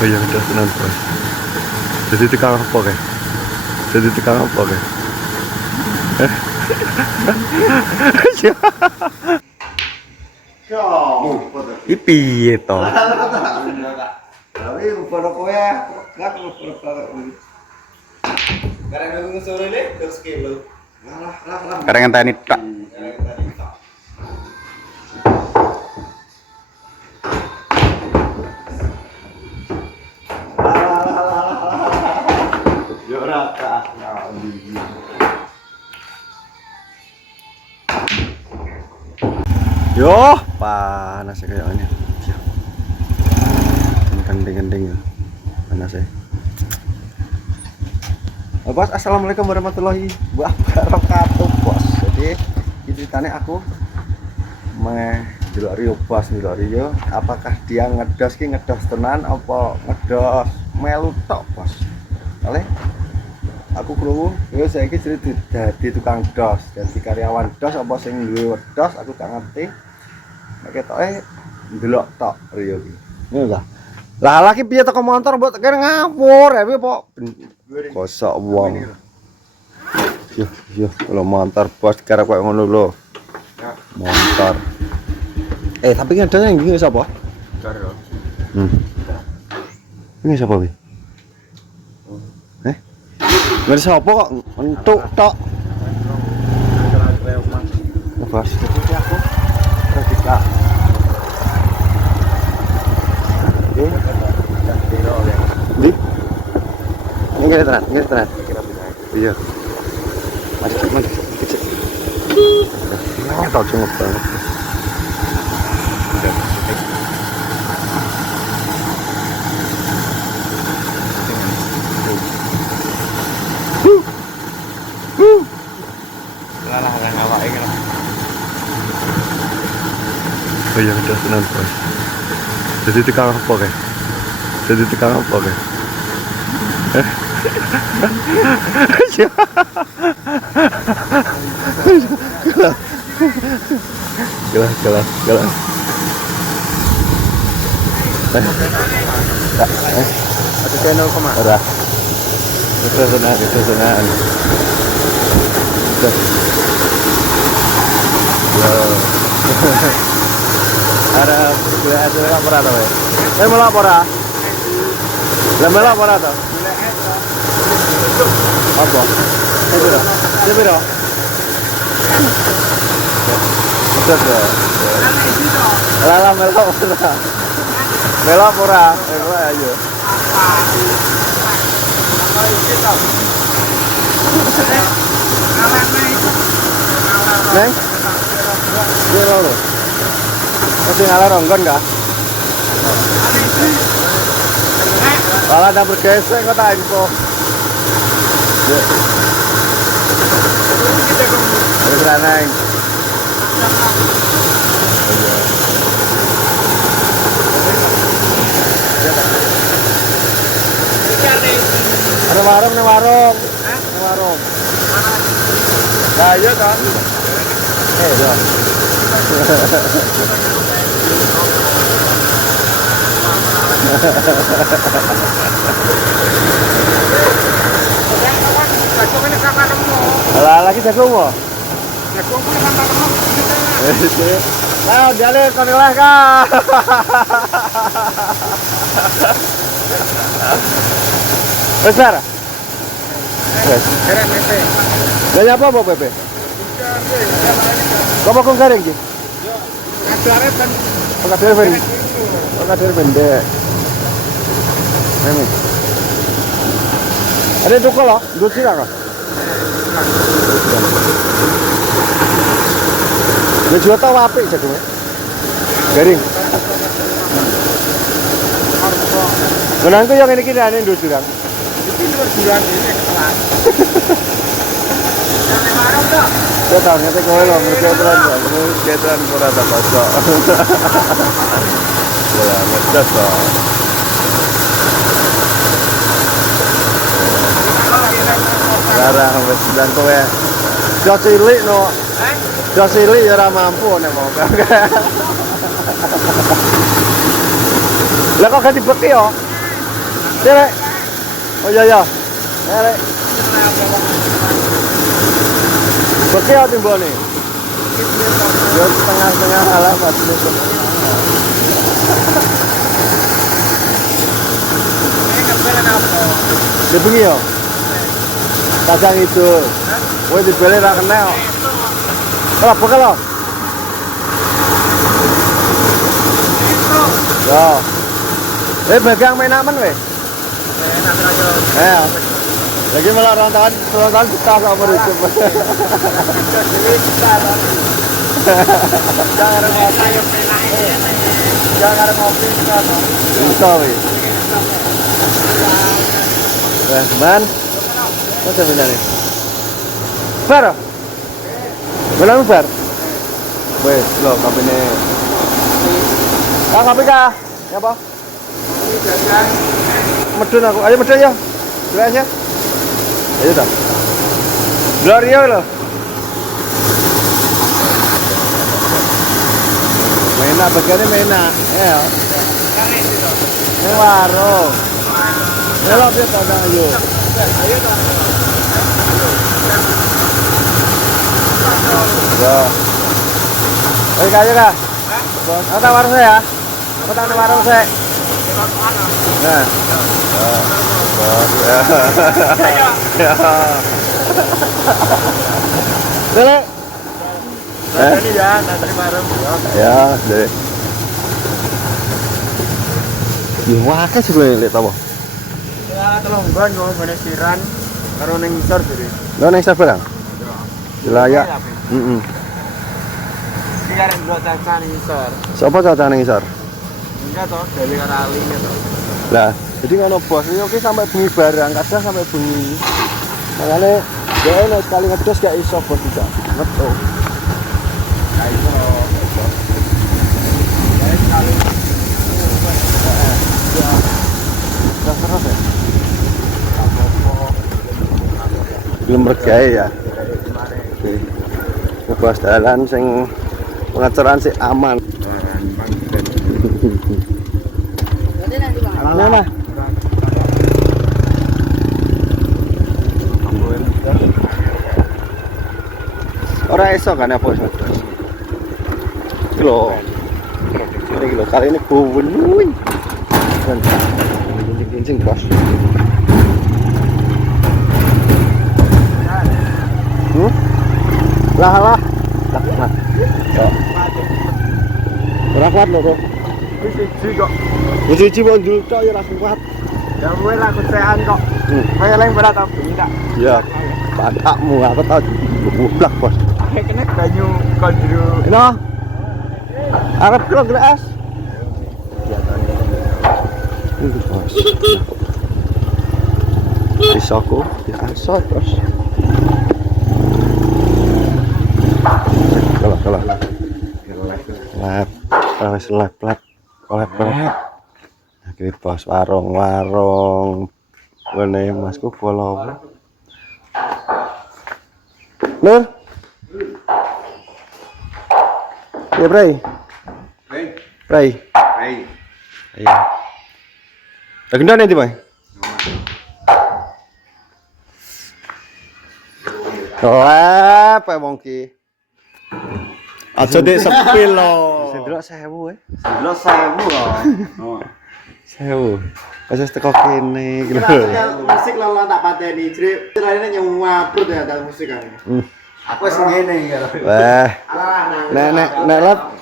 Oh iya udah tenan bos. Jadi tukang apa kayak? Jadi tukang apa kayak? Iki piye to? Tapi pada kowe gak karena nunggu sore le terus kilo. Lah. Kareng ngenteni tok. Yo ora tak. Yo, panas ya kayaknya. Gending-gending ya. Panas ya. Bos, assalamualaikum warahmatullahi wabarakatuh, bos. Jadi ceritanya aku delok Rio bos, delok Rio. Apakah dia ngedos tenan apa ngedos melu tok, bos? Oleh aku krungu, yo saiki dadi tukang dos, dadi karyawan dos apa sing duwe wedos aku gak ngerti. Nek ketoke ndelok tok Rio iki. Ngono lah. Lah lagi piye teko motor mbok kene ngawur ya apa kosok wong. Yo kalau motor bos karo koyo ngono lho. Motor. Tapi ngedone iki sapa? Karo. Ini sapa wi? Ngene sapa kok entuk tok? Bos, iki aku Radika. Di? Ini tenan. Iya. Mas kecil. Nah, tau cuma banget. Lah ngawake ngono. Oh iya udah tenan bos. Jadi tukang apa kayak? Jadi tukang apa kayak? Gelas. Ada channel kemana? Ora. Itu senang. Ada lapor atau ya? Mau lapor ah? Mau lapor atau? Apa? Sebiro. Betul. Lala melapor ah? Ayo. Neng? Dia mau lo? Masih ngalah ronggon kah? Malah ada bergesek kok tak info. Ada beranang. Ada warung. Nah, iya kan? Ya. Lagi jagung mo. Ayo jale konilah ka. Besar. Keren Pepe. Gaya apa Pepe? Kau kong garing ki? Ngajaret kan. Pengajar pendek. Ini. Ada tukul loh, dua silang kah? Dia jual tahu apa jagungnya? Garing. Menangku yang ini kira ini dua silang. Itu dua silang ini kelas. Dia tahu ngerti kau loh, ketran kurang tak kosong. Ya, ngedas toh. Sekarang wis dan kowe. Jo cilik no. Jo cilik ya ora mampu nek mau kagak. Lah kok ganti beki yo? Rek. Oh iya iya. Rek. Bersih ya timbone. Yo setengah-setengah alah masih. Dibengi yo. Kacang itu. Kowe dibeli ra kena kok. Ora bakal lo. Yo. Megang main aman weh. Lagi malah rontakan kita sama itu. Jangan ngopi. Jangan ngopi kan. Bisa weh. Man. Macam mana nih? Fer. Belum fer. Wes, lo kabine. Kapi kah? Ya, Pak. Medun aku. Ayo medun ya. Dua aja. Ayo dah. Gloria lo. Mena begini mena. Ya. Ini warung. Halo dia pada ayo. Ayo dah. Ya. Ayo aja kah? Apa warung saya? Apa tahu warung saya? Nah. Ya. Dele. Ini ya, nanti bareng. Ya, deh. Wah, kan sebenarnya lihat apa? Ya, tolong gon yo menesiran karo ning isor jere. Lo neng barang? Wilayah. Heeh. Iki arek dua caca ning isor. Siapa caca neng isor? Enggak toh, dari karo aline toh. Lah, jadi ngono bos, ini oke sampai bengi barang, kadang sampai bengi. Makanya dia ini sekali ngedos gak iso bos juga. Betul. Nah, itu bos. Ya sekali. Terus ya. Belum bergaya ya. Oke. Ngebahas dalan sing pengecoran sih aman. Mana? Ora iso kan apa iso. Kilo. Ini kilo kali ini buwin. Kencing bos. Lah. Lah. Ora kuat lho, Bro. Wis siji kok. Siji wong dulu tok ya ora kuat. Ya kowe lah ketean kok. Kaya lain berat apa enggak? Ya, patakmu aku tau bublak, Bos. Kena banyu kondro. Ino. Arep kilo gelas. Ini Bos. Bisaku biasa, Bos. Kalah. Lap. Wis lap. Kolep. Oke, Bos, warung. Ngene Masku follow. Nur. Ya, Bray. Bray. Iya. Lagi ndone ndi, Boy? Apa wong ki? Aja dek sepi lho. Sendelok 1000 Delok 1000 kok. 1000. Wis teko kene iki lho. Musik lho tak pateni. Jre rene nyuwapur ya dal musik kan. Aku wis ngene iki lho. Wah. Nek lap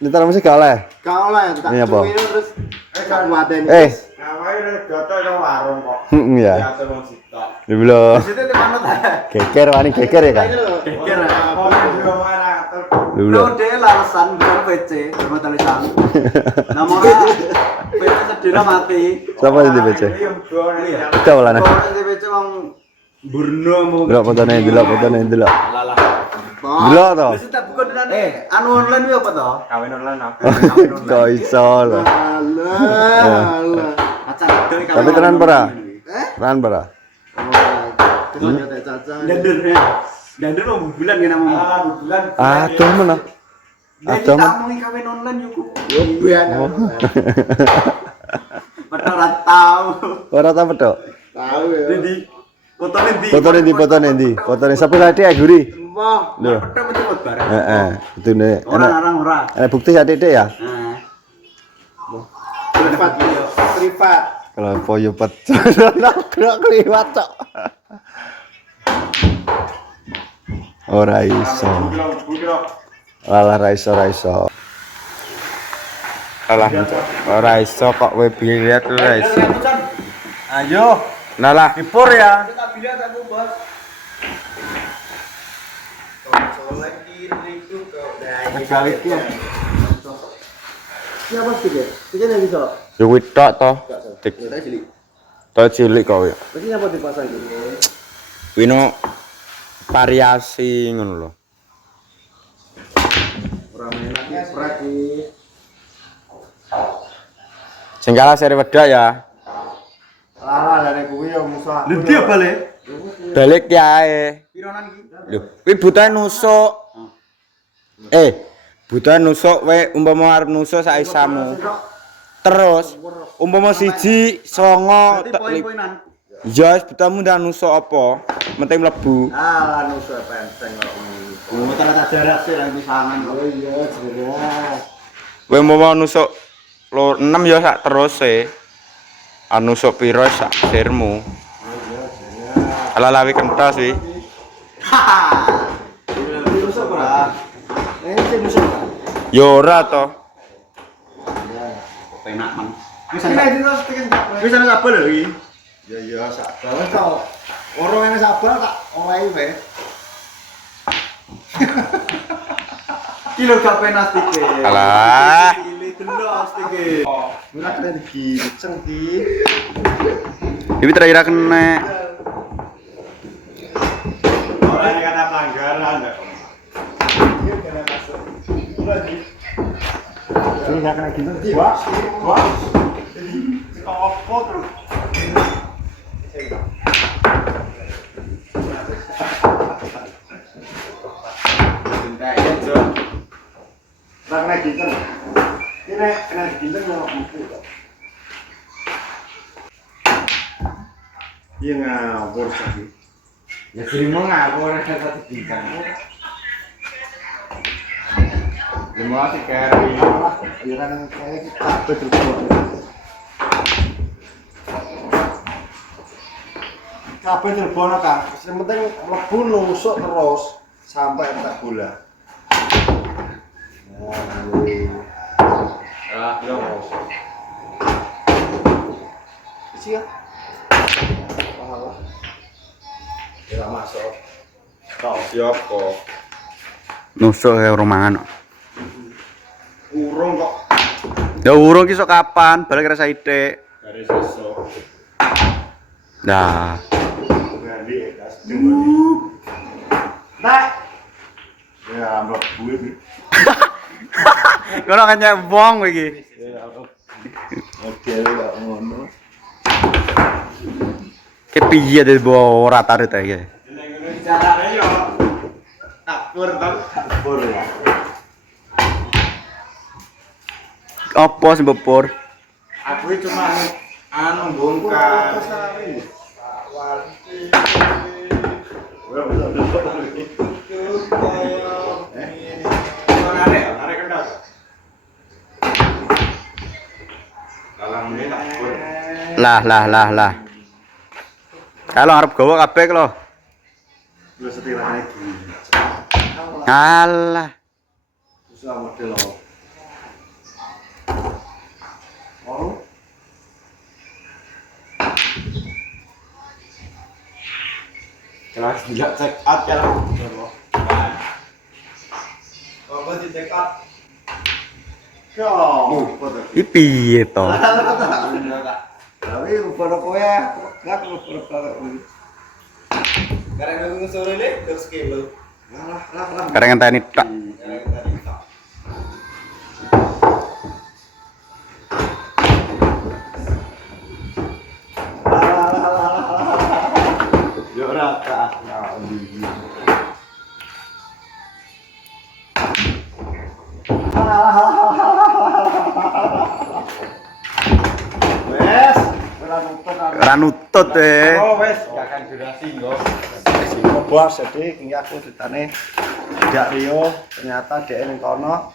nyetel musik gak oleh. Gak oleh tak Iya, Bang. cuwini terus tak pateni. Ngawae doto nang warung kok. Iya. Diatur wong sitok. Lho. Situ di mana ta? Geger wani geger ya, Kak? Geger. Kok yo ora atur. Lho. Lho de alasan bukan PC, cuma tulisan. Namanya PC sedina mati. Sapa sing dibaca? Iya, gone ya. Kita walane. Kalau di PC wong Burno mau. Delok fotone, delok. Lalah. Delok to. Wis tak buka denane. Anu online kuwi apa to? Kawin online apa? Kok iso lho. Alah. Acan doi Tapi tenan ora? Eh? Tenan ora? Terus yo tak caca. Dander ya. Dander mau bulan kena mau. Bulan. Aduh men. Aduh men. Kamu kawin online yo ku. Yo ben. Padha ora tahu. Ora tau pedok. Tahu ya. Ndi? Fotone ndi? Fotone ndi? Fotone sapa lagi guri? Wah, Lho. pedho mesti buat barang. Heeh, betune. Orang ora. Ana bukti sak titik ya? Heeh. Privat yo, privat. Kalau poyo pecah nak kliwat tok. Ora iso. Alah ra iso. Alah ora iso kok kowe biliat ora iso. Ayo, Nah lah dipur ya. Siapa sih dia? Kita yang bisa. yo kuwi tok to. Dik to cilik kok ya. Berarti apa dipasang gitu? Kuwi no variasi ngono lho. Orang enaknya berarti. Sing kalah seri wedak ya. Lah dari kuwi ya musuh. Lha dia balik. Balik yae. Pironan iki? Lho, kuwi butuhe nusuk. Butuhe nusuk kowe umpama arep nusuk sak isamu. Terus umpama siji songo Berarti poin-poinan. ya wis butamu ndak nusuk apa? Penting mlebu. Ah, nusuk penteng kok ngono. Oh, tata jarak sih nang pisangan. Oh iya, jelas. Kowe umpama nusuk 6 ya sak teruse. Nusuk piro sak sirmu. Ala lawi kentos wi. Nusuk ora? Sing nusuk. Ya ora to. Penak man. Wis ana kabel lho iki. Ya sak bawah kok. Orang yang sabar tak omahi wae. Kilo gak penas tike. Alah. Kilo gelos tike. Ora kena digiceng ki. Iki terakhir kena. Orang yang kena pelanggaran. Iya kena masuk. Lagi. Ini gak kena gitu. Wah. Jadi apa terus? Kena ginten. Ini kena ginten yang buku. Iya ngawur tadi. Ya terima ngawur ada satu bintang. Terima kasih Kari. Iya kan kayak kita betul. Kabeh terbono kan. Yang penting mlebu nusuk terus sampai tak bola. Ah, yo. Siap. Pahala. Ya masuk. Siap kok. Nusuk kaya romangan. Urung kok. Ya urung ki sok kapan? Balik rasa ide. Dari sesuk. Nah, Ganti gas. Nah, Ya mlebu iki. kono kan nyek wong kowe iki. oke lah ngono. Ki piye de bo ora tarik ta iki. Nek ngono carane yo akur to. Akur ya. Apa sing bepur? Aku cuma anu bongkar. Narik kendal. Dalam ini tak pun. Lah. Kalau arep gawa kabeh lho. Lu setirane iki. Alah. Susah model lo. Oh. Kelas gila check out ya lah. Apa di check out? Kau. Iki piye to? Tapi pada kowe gak perlu. Karena aku sore le terus kilo. Lah. Kareng ngenteni tok. Yo ora tak. Ranutut Oh wes, gak akan durasi kok. Bos, jadi ini aku ceritane tidak Rio, ternyata dia ning kono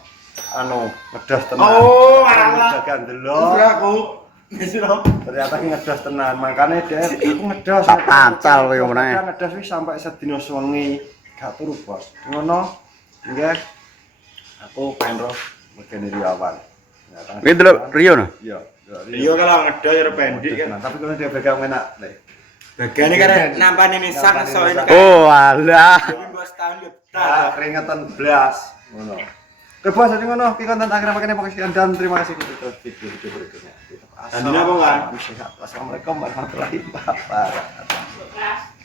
anu ngedos tenan. Oh, alah. Jagan Terus delok. aku ngisi dong. Ternyata ki ngedos tenan. Makane dia aku ngedos. Tak pacal kowe meneh. Ngedos wis sampai sedina sewengi gak turu, Bos. Ngono. Nggih. Aku pengen roh megane Riawan. Ternyata- Iki delok Rio no. Iya. Iya kalau ngedos ya pendek kan. Tapi kalau dia pegang enak, Le. Bagian ini kan nampani nih sang so ini kan. Oh alah. Tapi bos tahun ya Ah, keringetan blas. Ngono. Oke, Bos, jadi ngono. Ki konten akhirnya makanya pokoknya sekian dan terima kasih untuk video berikutnya. Tandina apa enggak? Assalamualaikum warahmatullahi wabarakatuh.